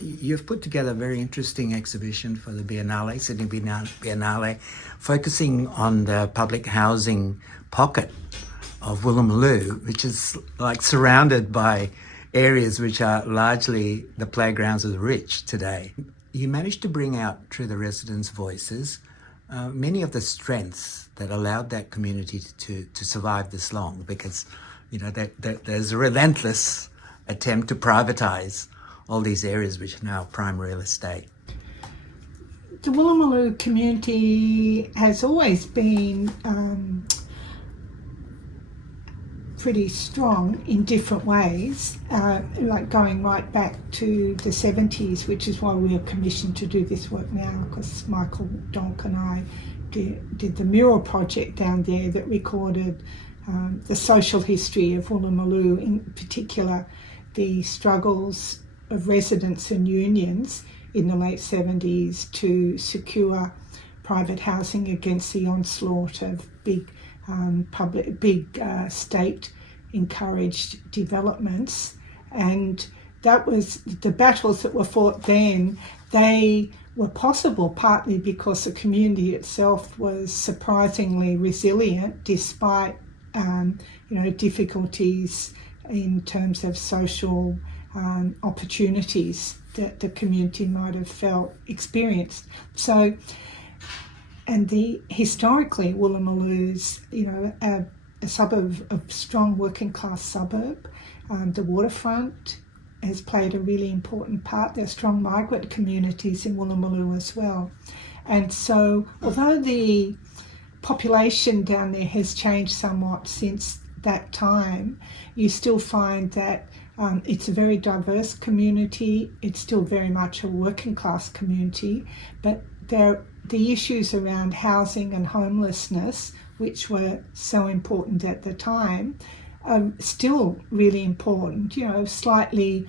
You've put together a very interesting exhibition for the Biennale, Sydney Biennale, focusing on the public housing pocket of Woolloomooloo, which is like surrounded by areas which are largely the playgrounds of the rich today. You managed to bring out, through the residents' voices, many of the strengths that allowed that community to survive this long, because there's a relentless attempt to privatise all these areas which are now prime real estate. The Woolloomooloo community has always been pretty strong in different ways, like going right back to the 70s, which is why we were commissioned to do this work now, because Michiel, Dolk and I did the mural project down there that recorded the social history of Woolloomooloo, in particular the struggles of residents and unions in the late 70s to secure private housing against the onslaught of big state encouraged developments. And that was the battles that were fought then. They were possible partly because the community itself was surprisingly resilient despite difficulties in terms of social opportunities that the community might have experienced. So, and historically Woolloomooloo's, a suburb, a strong working class suburb. The waterfront has played a really important part. There are strong migrant communities in Woolloomooloo as well. And so, although the population down there has changed somewhat since that time, you still find that it's a very diverse community. It's still very much a working class community, but the issues around housing and homelessness, which were so important at the time, are still really important, slightly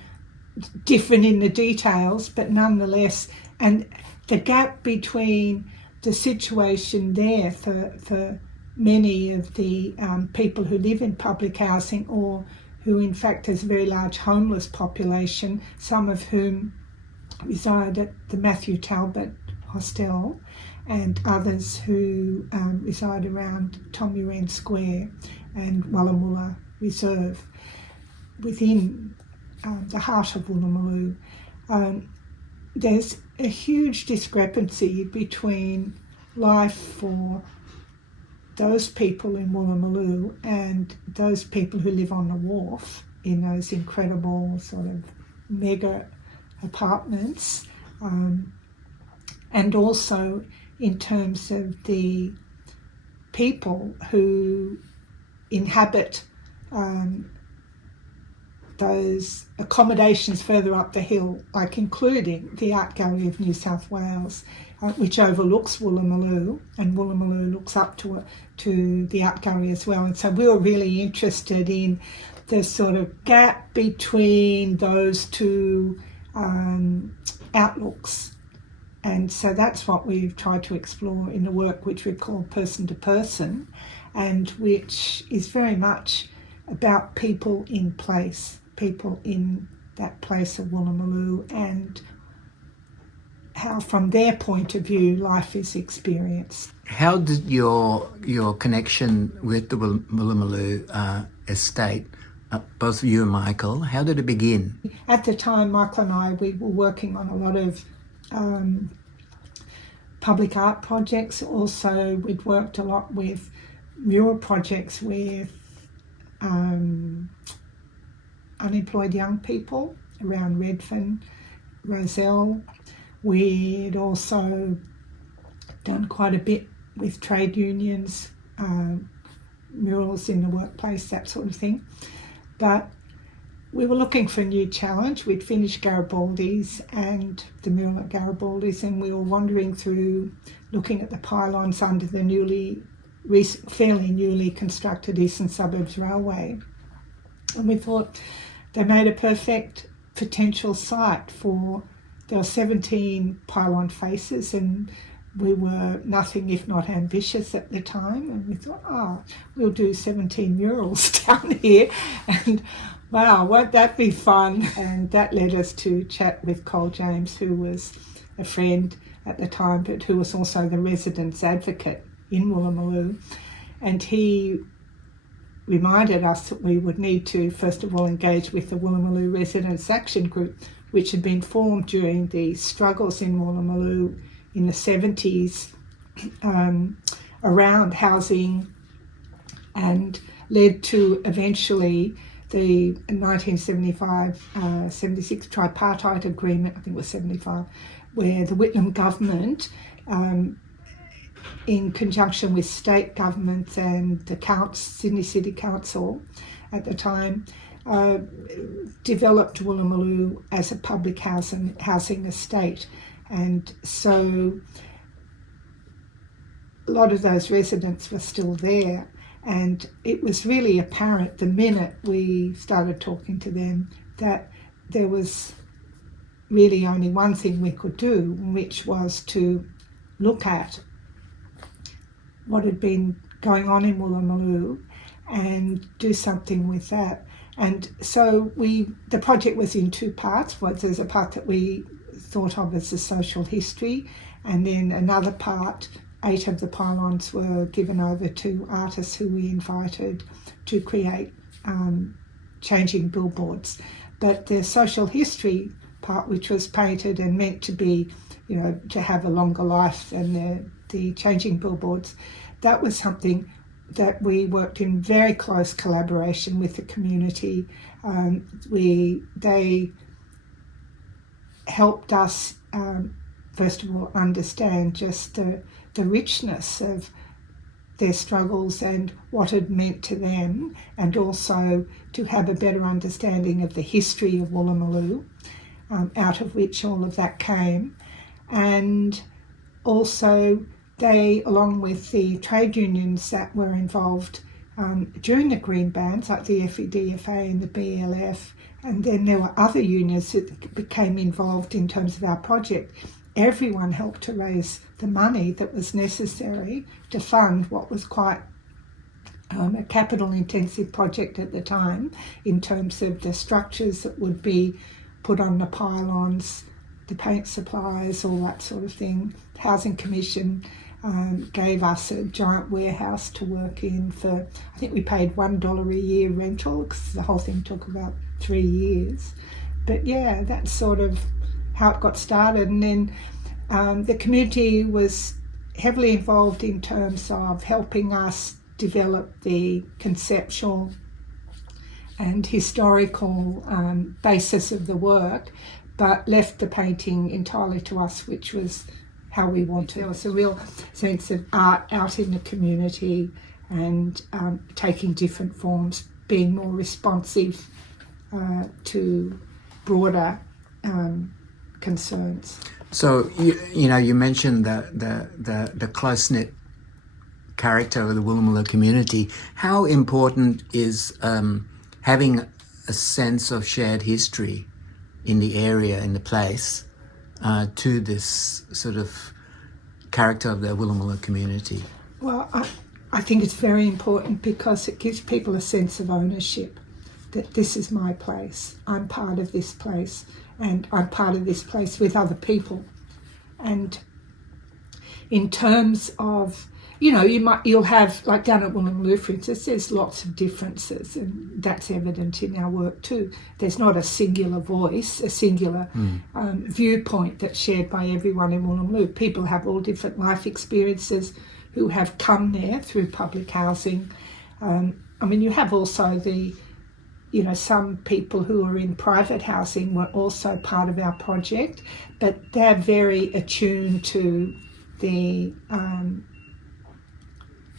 different in the details, but nonetheless, and the gap between the situation there for many of the people who live in public housing, or who in fact has a very large homeless population, some of whom reside at the Matthew Talbot Hostel, and others who reside around Tommy Wren Square and Woolloomooloo Reserve within the heart of Woolloomooloo. There's a huge discrepancy between life for those people in Woolloomooloo and those people who live on the wharf in those incredible sort of mega apartments, and also in terms of the people who inhabit those accommodations further up the hill, like including the Art Gallery of New South Wales, which overlooks Woolloomooloo, and Woolloomooloo looks up to the Art Gallery as well. And so we were really interested in the sort of gap between those two outlooks. And so that's what we've tried to explore in the work, which we call Person to Person, and which is very much about people in place, people in that place of Woolloomooloo, and how from their point of view life is experienced. How did your connection with the Woolloomooloo estate, both you and Michiel, how did it begin? At the time, Michiel and I, we were working on a lot of public art projects. Also, we'd worked a lot with mural projects with unemployed young people around Redfern, Rozelle. We'd also done quite a bit with trade unions, murals in the workplace, that sort of thing. But we were looking for a new challenge. We'd finished Garibaldi's and the mural at Garibaldi's, and we were wandering through, looking at the pylons under the fairly newly constructed Eastern Suburbs Railway. And we thought they made a perfect potential site for, there were 17 pylon faces, and we were nothing if not ambitious at the time, and we thought, we'll do 17 murals down here. And Wow, won't that be fun? And that led us to chat with Cole James, who was a friend at the time, but who was also the residents' advocate in Woolloomooloo. And he reminded us that we would need to, first of all, engage with the Woolloomooloo Residents' Action Group, which had been formed during the struggles in Woolloomooloo in the 70s around housing, and led to eventually the 1975-76 tripartite agreement, I think it was 75, where the Whitlam government, in conjunction with state governments and the Sydney City Council at the time, developed Woolloomooloo as a public housing estate. And so a lot of those residents were still there. And it was really apparent the minute we started talking to them that there was really only one thing we could do, which was to look at what had been going on in Woolloomooloo and do something with that. And so the project was in two parts. There's a part that we thought of as the social history, and then another part, 8 of the pylons were given over to artists who we invited to create changing billboards. But the social history part, which was painted and meant to be, to have a longer life than the changing billboards, that was something that we worked in very close collaboration with the community. They helped us, first of all, understand just the richness of their struggles and what it meant to them, and also to have a better understanding of the history of Woolloomooloo, out of which all of that came. And also they, along with the trade unions that were involved during the green bans, like the FEDFA and the BLF, and then there were other unions that became involved in terms of our project. Everyone helped to raise the money that was necessary to fund what was quite a capital-intensive project at the time, in terms of the structures that would be put on the pylons, the paint supplies, all that sort of thing. The Housing Commission gave us a giant warehouse to work in for, I think we paid $1 a year rental, because the whole thing took about 3 years. But yeah, that's sort of how it got started. And then the community was heavily involved in terms of helping us develop the conceptual and historical basis of the work, but left the painting entirely to us, which was how we wanted. There was a real sense of art out in the community and taking different forms, being more responsive to broader concerns. So you mentioned the close-knit character of the Woolloomooloo community. How important is having a sense of shared history in the area, in the place, to this sort of character of the Woolloomooloo community? Well, I think it's very important because it gives people a sense of ownership, that this is my place, I'm part of this place, and I'm part of this place with other people. And in terms of, you'll have, like down at Woolloomooloo, for instance, there's lots of differences, and that's evident in our work too. There's not a singular voice, a singular viewpoint that's shared by everyone in Woolloomooloo. People have all different life experiences who have come there through public housing. You have also some people who are in private housing were also part of our project, but they're very attuned to the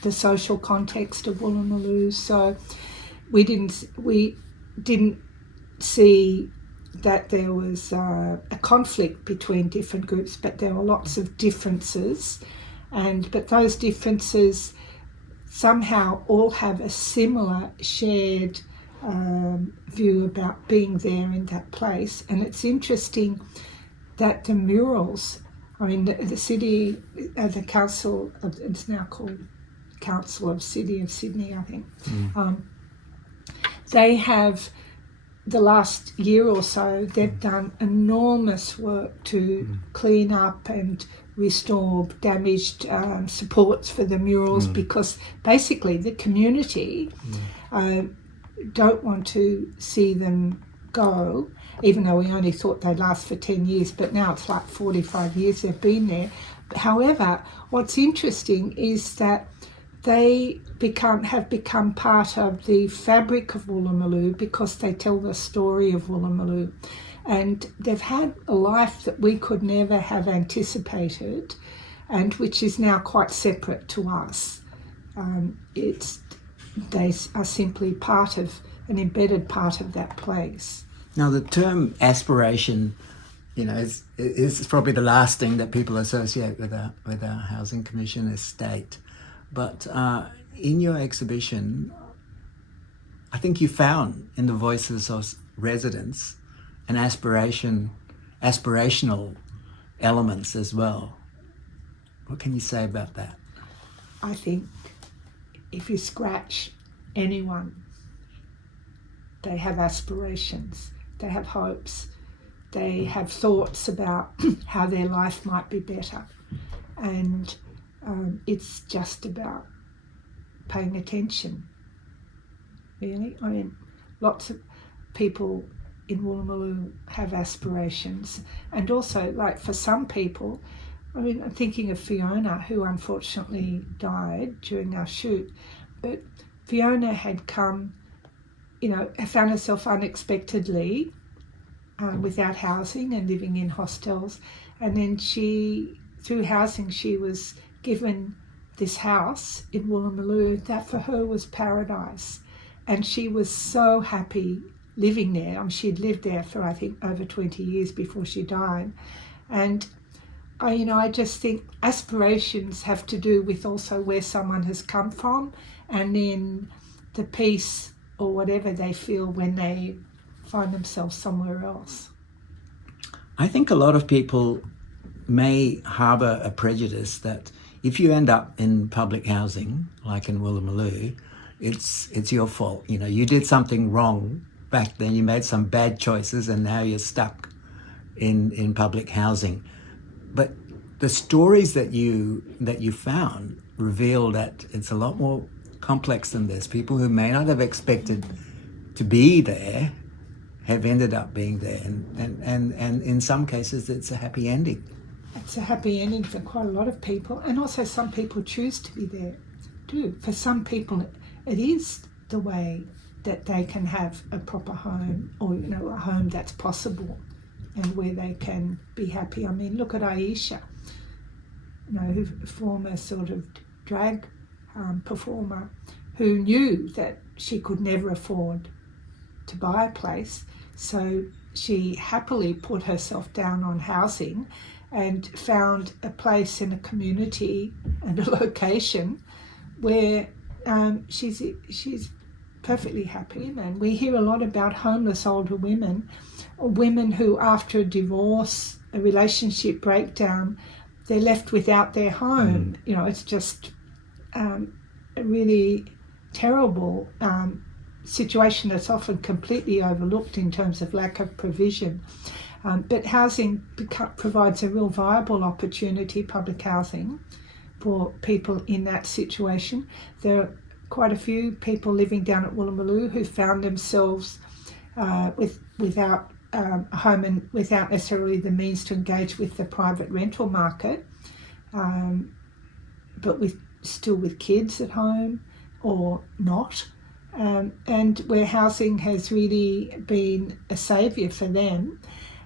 social context of Woolloomooloo. So we didn't see that there was a conflict between different groups, but there were lots of differences, but those differences somehow all have a similar shared view about being there in that place. And it's interesting that the murals, the city, the council, it's now called Council of City of Sydney, I think, they have the last year or so, they've done enormous work to clean up and restore damaged supports for the murals, because basically the community don't want to see them go, even though we only thought they'd last for 10 years, but now it's like 45 years they've been there. However, what's interesting is that they have become part of the fabric of Woolloomooloo because they tell the story of Woolloomooloo. And they've had a life that we could never have anticipated, and which is now quite separate to us. They are simply part of, an embedded part of that place. Now, the term aspiration, is probably the last thing that people associate with our Housing Commission estate. But in your exhibition, I think you found in the voices of residents an aspirational elements as well. What can you say about that? I think if you scratch anyone, they have aspirations, they have hopes, they have thoughts about how their life might be better. And it's just about paying attention, really. I mean, lots of people in Woolloomooloo have aspirations, and also, like, for some people, I mean, I'm thinking of Fiona, who unfortunately died during our shoot, but Fiona had come, found herself unexpectedly without housing and living in hostels, and then through housing, she was given this house in Woolloomooloo that for her was paradise, and she was so happy living there. I mean, she'd lived there for, I think, over 20 years before she died. And I just think aspirations have to do with also where someone has come from, and then the peace or whatever they feel when they find themselves somewhere else. I think a lot of people may harbour a prejudice that if you end up in public housing, like in Woolloomooloo, it's your fault. You did something wrong back then, you made some bad choices, and now you're stuck in public housing. But the stories that you found reveal that it's a lot more complex than this. People who may not have expected to be there have ended up being there, and in some cases it's a happy ending. It's a happy ending for quite a lot of people, and also some people choose to be there too. For some people it is the way that they can have a proper home, or a home that's possible and where they can be happy. I mean, look at Aisha, who former sort of drag performer, who knew that she could never afford to buy a place, so she happily put herself down on housing and found a place in a community and a location where she's perfectly happy. And we hear a lot about homeless older women, or women who, after a divorce, a relationship breakdown, they're left without their home. It's just a really terrible situation that's often completely overlooked in terms of lack of provision. But housing provides a real viable opportunity, public housing, for people in that situation. There are quite a few people living down at Woolloomooloo who found themselves without a home and without necessarily the means to engage with the private rental market, but still with kids at home or not, and where housing has really been a saviour for them.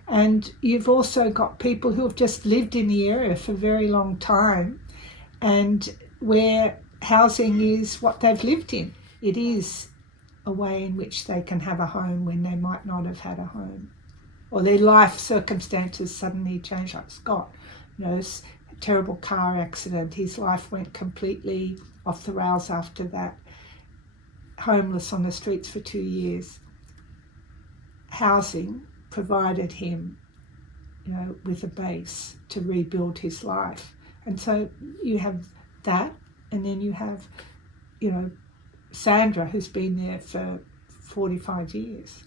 And you've also got people who have just lived in the area for a very long time, and where housing is what they've lived in. It is a way in which they can have a home when they might not have had a home, or their life circumstances suddenly change. Like Scott, a terrible car accident. His life went completely off the rails after that. Homeless on the streets for 2 years. Housing provided him, with a base to rebuild his life. And so you have that, and then you have, Sandra, who's been there for 45 years.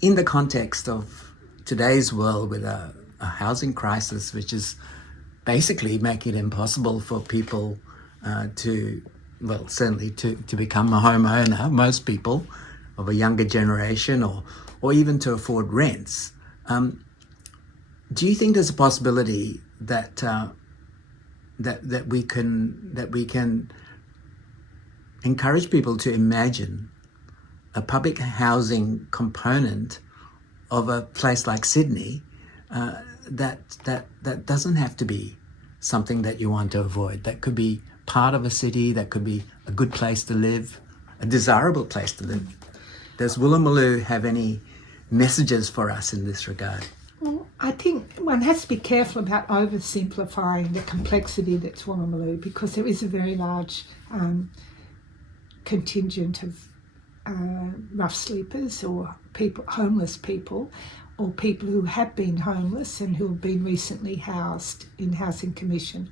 in the context of today's world with a housing crisis, which is basically making it impossible for people certainly to become a homeowner, most people of a younger generation, or even to afford rents. Do you think there's a possibility that that we can encourage people to imagine a public housing component of a place like Sydney that doesn't have to be something that you want to avoid, that could be part of a city, that could be a good place to live, a desirable place to live? Does Woolloomooloo have any messages for us in this regard? Well, I think one has to be careful about oversimplifying the complexity that's Woolloomooloo, because there is a very large contingent of rough sleepers or people, homeless people, or people who have been homeless and who have been recently housed in Housing Commission.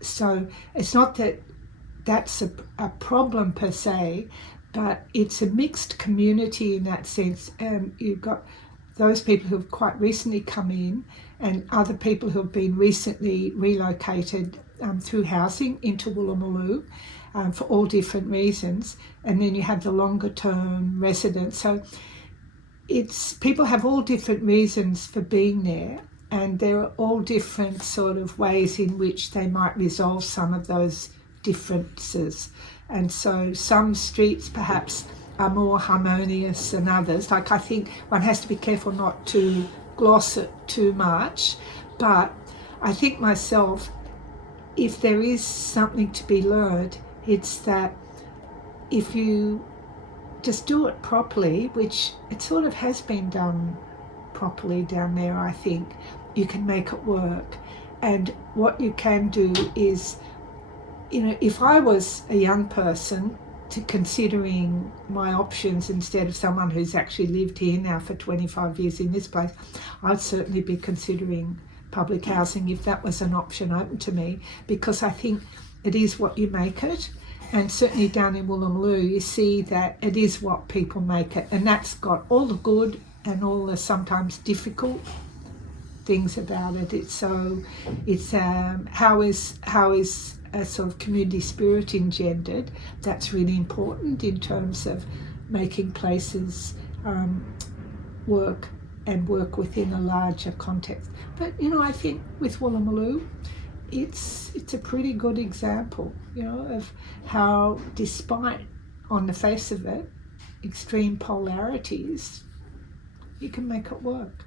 So it's not that that's a problem per se, but it's a mixed community in that sense. You've got those people who have quite recently come in and other people who have been recently relocated through housing into Woolloomooloo for all different reasons. And then you have the longer term residents. So it's people have all different reasons for being there, and there are all different sort of ways in which they might resolve some of those differences. And so some streets perhaps are more harmonious than others. Like, I think one has to be careful not to gloss it too much, but I think myself, if there is something to be learned, it's that if you just do it properly, which it sort of has been done properly down there, I think, you can make it work. And what you can do is, you know, if I was a young person considering my options instead of someone who's actually lived here now for 25 years in this place, I'd certainly be considering public housing if that was an option open to me, because I think it is what you make it. And certainly down in Woolloomooloo, you see that it is what people make it, and that's got all the good and all the sometimes difficult things about it. It's how is a sort of community spirit engendered. That's really important in terms of making places work and work within a larger context. But you know, I think with Woolloomooloo, it's a pretty good example, you know, of how, despite on the face of it extreme polarities, you can make it work.